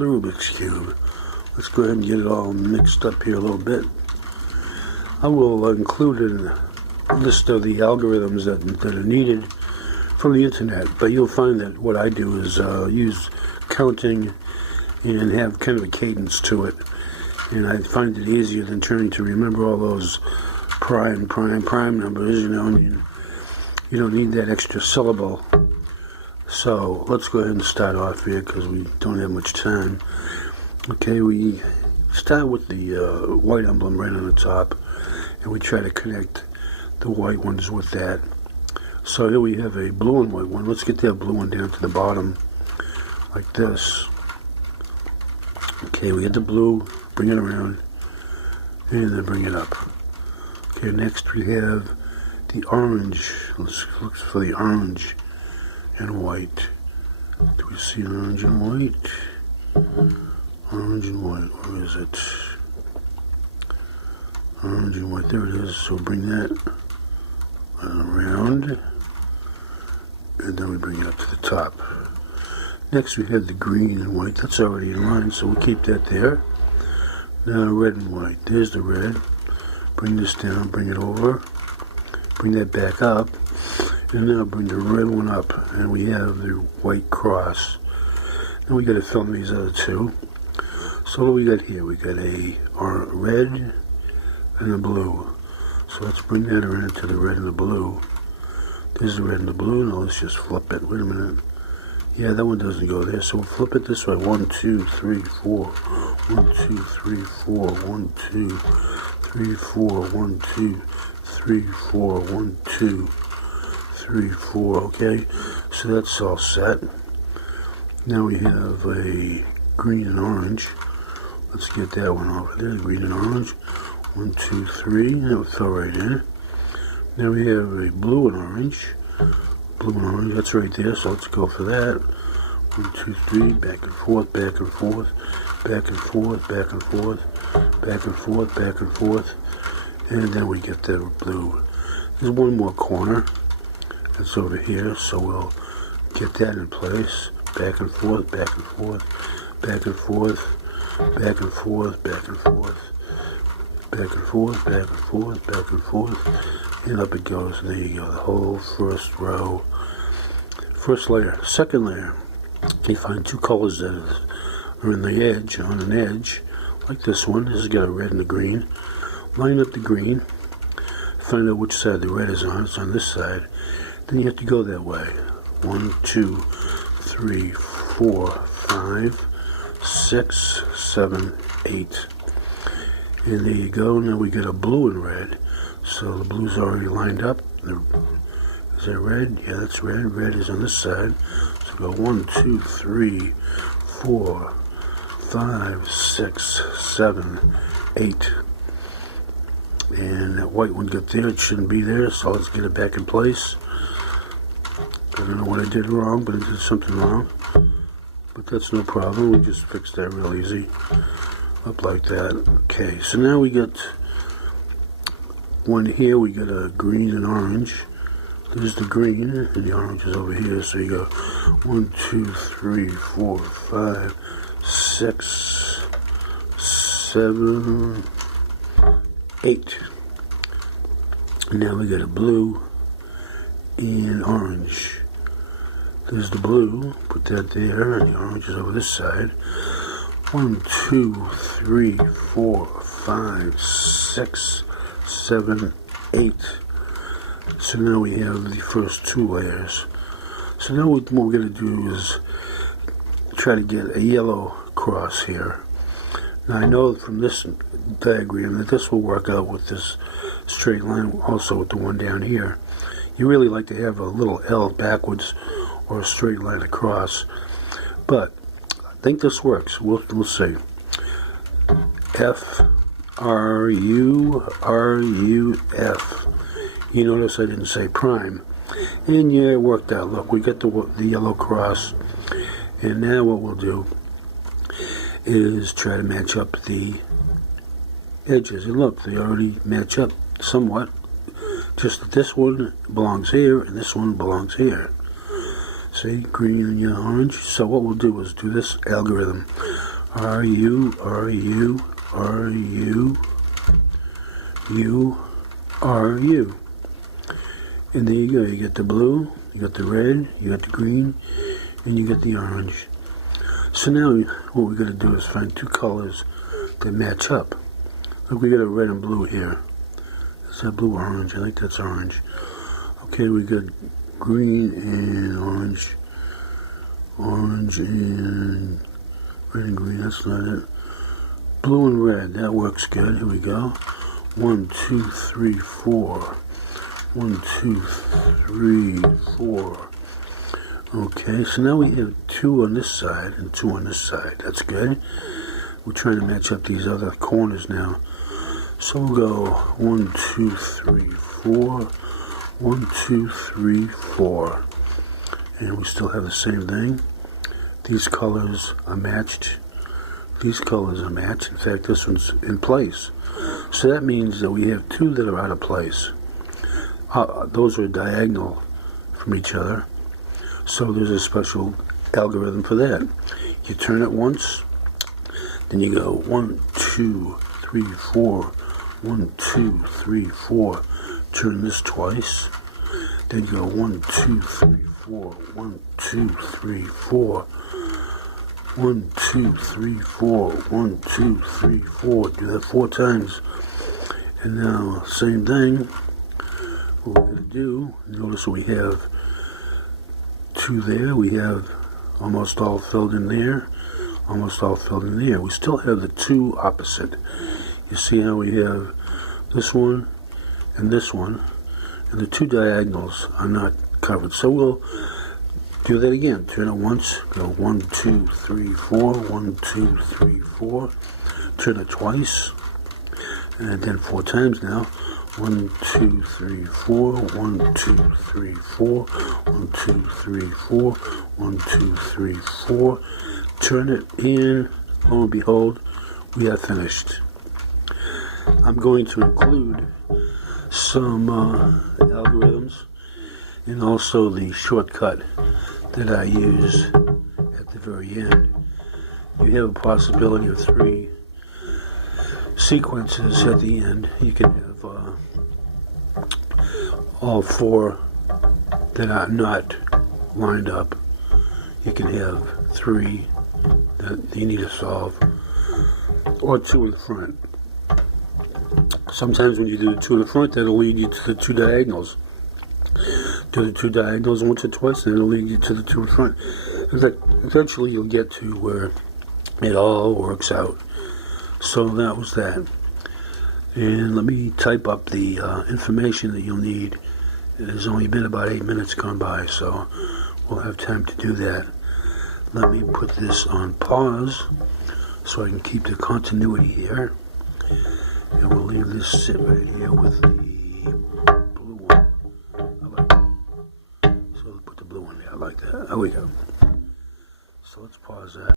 the Rubik's Cube. Let's go ahead and get it all mixed up here a little bit. I will include a list of the algorithms that are needed from the internet, but you'll find that what I do is use counting and have kind of a cadence to it, and I find it easier than trying to remember all those prime numbers, and you don't need that extra syllable. So let's go ahead and start off here because we don't have much time. Okay, we start with the white emblem right on the top, and we try to connect the white ones with that. So here we have a blue and white one. Let's get that blue one down to the bottom like this. Okay, we get the blue, bring it around, and then bring it up. Okay, next we have the orange. Let's look for the orange and white. Do we see orange and white? Orange and white, where is it? Orange and white, there it is. So bring that around, and then we bring it up to the top. Next we have the green and white. That's already in line, so we'll keep that there. Now red and white. There's the red. Bring this down, bring it over, bring that back up, and now bring the red one up, and we have the white cross. Now we got to fill in these other two. So what do we got here? We got a red and a blue. So let's bring that around to the red and the blue. There's the red and the blue. Now let's just flip it. Wait a minute. Yeah, that one doesn't go there. So we'll flip it this way. 1, 2, 3, 4. 1, 2, 3, 4. 1, 2, 3, 4. 1, 2, 3, 4. 1, 2, 3, 4. Okay, so that's all set. Now we have a green and orange. Let's get that one over there. Green and orange. 1, 2, 3. That would fill right in. Now we have a blue and orange. Blue and orange, that's right there, so let's go for that. 1, 2, 3, back and forth, back and forth, back and forth, back and forth, back and forth, back and forth, and then we get the blue. There's one more corner that's over here, so we'll get that in place. Back and forth, back and forth, back and forth, back and forth, back and forth, back and forth, back and forth, back and forth, and up it goes. And there you go, the whole first row. First layer. Second layer, you find two colors that are in the edge, on an edge, like this one. This has got a red and a green. Line up the green, find out which side the red is on. It's on this side. Then you have to go that way. 1, 2, 3, 4, 5, 6, 7, 8. And there you go. Now we get a blue and red. So the blue's already lined up. Is that red? Yeah, that's red. Red is on this side. So go 1, 2, 3, 4, 5, 6, 7, 8. And that white one got there. It shouldn't be there. So let's get it back in place. I don't know what I did wrong, but I did something wrong. But that's no problem. We just fixed that real easy. Up like that. Okay, so now we got one here. We got a green and orange. There's the green, and the orange is over here. So you go 1, 2, 3, 4, 5, 6, 7, 8. And now we got a blue and orange. There's the blue. Put that there, and the orange is over this side. 1, 2, 3, 4, 5, 6, 7, 8. So now we have the first two layers. So now what we're going to do is try to get a yellow cross here. Now I know from this diagram that this will work out with this straight line, also with the one down here. You really like to have a little L backwards or a straight line across, but I think this works. We'll see. F R U R U F. You notice I didn't say prime, and yeah, it worked out. Look, we got the yellow cross, and now what we'll do is try to match up the edges. And look, they already match up somewhat. Just that this one belongs here, and this one belongs here. See, green and yellow, orange. So what we'll do is do this algorithm. R-U, R-U, R-U, U, R-U. And there you go. You get the blue, you got the red, you got the green, and you get the orange. So now what we're going to do is find two colors that match up. Look, we got a red and blue here. Is that blue or orange? I think that's orange. Okay, we got green and orange. Orange and red and green, that's not it. Blue and red, that works good. Here we go. 1, 2, 3, 4. 1, 2, 3, 4. Okay, so now we have 2 on this side and 2 on this side. That's good. We're trying to match up these other corners now. So we'll go 1, 2, 3, 4. 1, 2, 3, 4. And we still have the same thing. These colors are matched. These colors are matched. In fact, this one's in place. So that means that we have 2 that are out of place. Those are diagonal from each other. So there's a special algorithm for that. You turn it once, then you go 1, 2, 3, 4. 1, 2, 3, 4. Turn this twice. Then you go 1, 2, 3, 4. 1, 2, 3, 4. 1, 2, 3, 4. 1, 2, 3, 4. Do that 4 times. And now, same thing. What we're going to do, notice we have 2 there. We have almost all filled in there. Almost all filled in there. We still have the 2 opposite. You see how we have this one and this one. And the 2 diagonals are not covered. So we'll do that again. Turn it once. Go 1, 2, 3, 4. 1, 2, 3, 4. Turn it twice. And then 4 times now. 1, 2, 3, 4. 1, 2, 3, 4. 1, 2, 3, 4. 1, 2, 3, 4. Turn it in. Lo and behold, we are finished. I'm going to include some algorithms and also the shortcut that I use at the very end. You have a possibility of 3 sequences at the end. You can have all 4 that are not lined up. You can have 3 that you need to solve, or 2 in the front. Sometimes when you do the 2 in the front, that'll lead you to the 2 diagonals. Do the 2 diagonals once or twice, and it'll lead you to the 2 in front. Eventually you'll get to where it all works out. So that was that. And let me type up the information that you'll need. It has only been about 8 minutes gone by, so we'll have time to do that. Let me put this on pause so I can keep the continuity here. And we'll leave this sit right here with the blue one. I like that. So let's put the blue one there. I like that. There we go. So let's pause that.